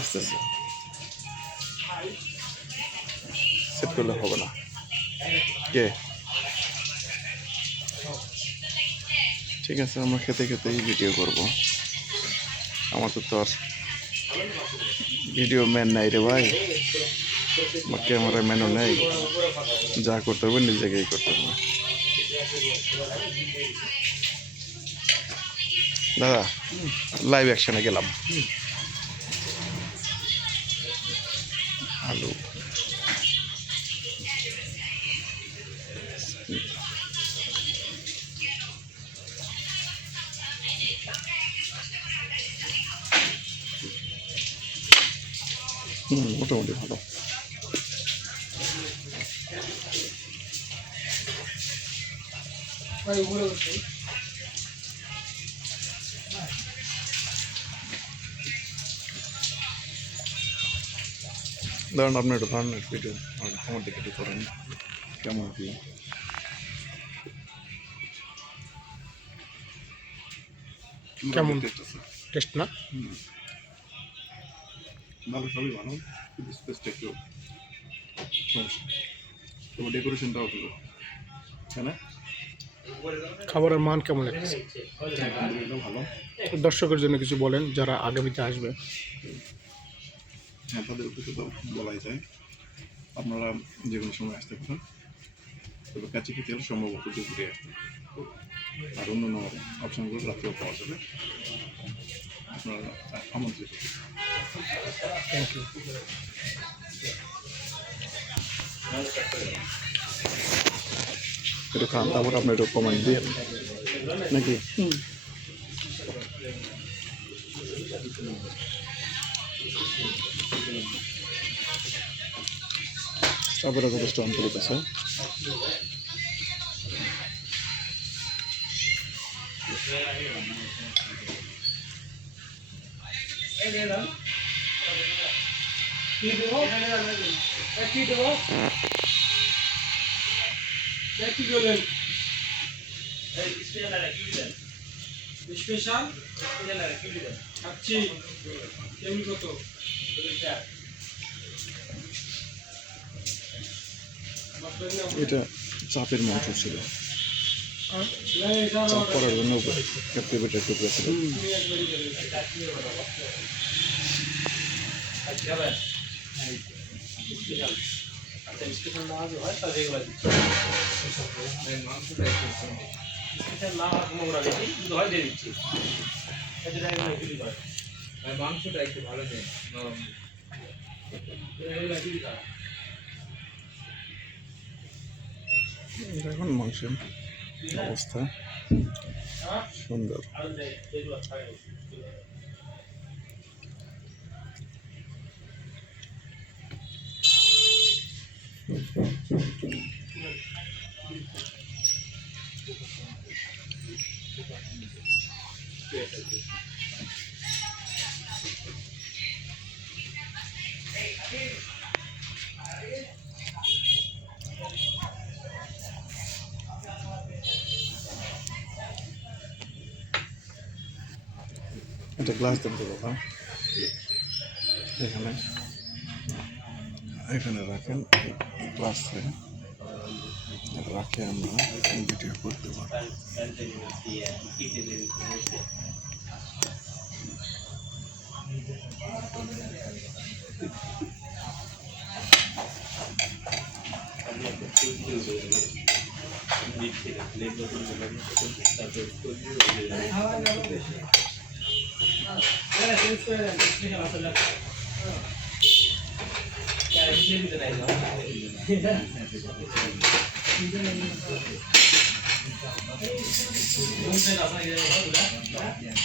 আসতেছে, সেট করলে হবে না। কে ঠিক আছে, আমরা খেতে খেতেই ভিডিও করব। আমাদের তো আর ভিডিও ম্যান নাই রে ভাই, বা ক্যামেরা ম্যানও নেই। যা করতে হবে নিজেকেই করতে হবে। দাদা লাইভ অ্যাকশনে গেলাম। আলু মোটামুটি ভালো। ধরেন আপনি একটু ধরেন ভিডিও আমার দিকে একটু করেন কেমন কি। কেমন টেস্ট না? ভালো, সবই ভালো, কিন্তু স্পেসটা একটু সমস্যা। তোমার ডেকোরেশনটাও ভালো, তাই না? খাবারের মান কেমন লাগছে? ভালো। দর্শকের জন্য কিছু বলেন যারা আগামীতে আসবে। হ্যাঁ, তাদের উপরে তো বলাই যায়, আপনারা যে কোনো সময় আসতে পারেন, তবে কাছে খেতে হলে সম্ভবত দুপুরে আসতে, আর অন্য অপশনগুলো রাত্রেও পাওয়া যাবে। আপনারা আমন্ত্রিত। Thank you. একটু খান, তারপর আপনি একটু কমেন্ট দিয়ে নাকি। আপনারা যথেষ্ট আন্তরিক আছে। এটা চাপের মাংস ছিল, চাপ করার জন্য ক্যাপটিভেটের টুকরা ছিল। মাংসটা একটু ভালো দেয়, এখন মাংসের অবস্থা সুন্দর। একটা গ্লাস দেন তো বাবা, এখানে এখানে রাখেন, গ্লাসে রাখে আমরা ভিডিও করতে পারবো।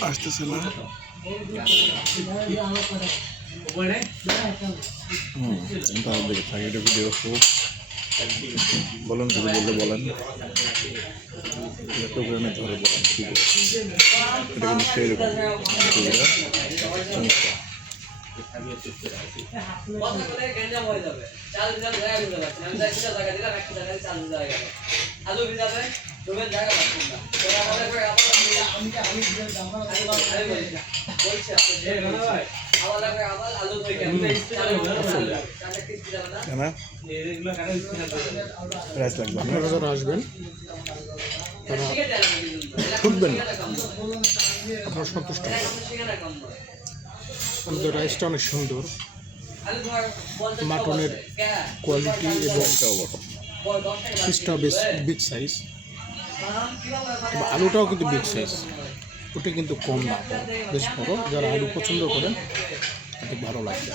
আসতেছে না, তার দিকে থাকে এটা ভিডিও খুব বলেন, যদি বললে বলেন, প্রোগ্রামে ধরে বলেন কি এটা কিন্তু সেই রকম সমস্যা। না রাইস লাগবে না? আপনারা যারা আসবেন তারা ঠকবেন না, আপনারা সন্তুষ্ট হবেন। আমাদের রাইসটা অনেক সুন্দর, মাটনের কোয়ালিটি এবং পিসটা বেশ বিগ সাইজ, তবে আলুটাও কিন্তু বিগ সাইজ, ওটা কিন্তু কম না, বেশ বড়। যারা আলু পছন্দ করেন তাদের ভালো লাগবে,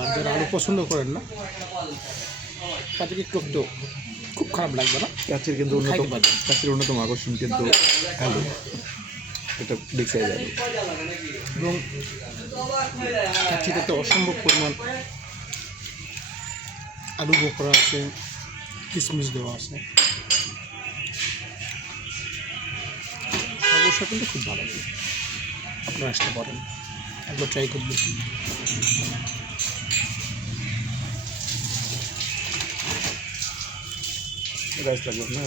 আর যারা আলু পছন্দ করেন না তাদেরকে একটু একটু খুব খারাপ লাগবে না, কাচির কিন্তু খাইতে পারবেন। কাচির অন্যতম আকর্ষণ কিন্তু আলু, এটা বিগ সাইজ আলু। এবং কাচ্চিটাতে অসম্ভব পরিমাণ আলু বোখরা আছে, কিশমিশ দেওয়া আছে, অবশ্যই কিন্তু খুব ভালো লাগে। আপনারা আসতে পারেন, একবার ট্রাই করবেন। রাইস লাগবে না?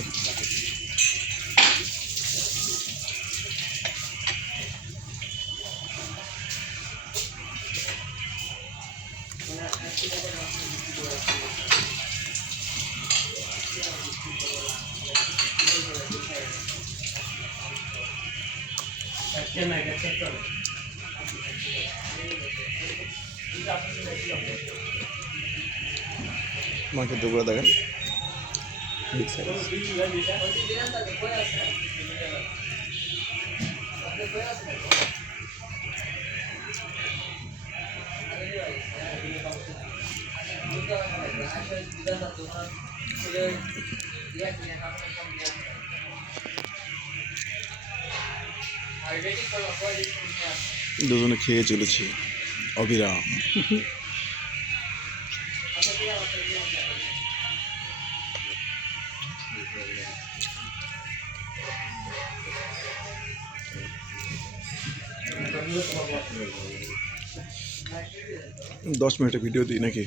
মাংসের টুকরা দেখেন বিগ সাইজ। দুজনে খেয়ে চলেছি অবিরাম। দশ মিনিটের ভিডিও দিই নাকি?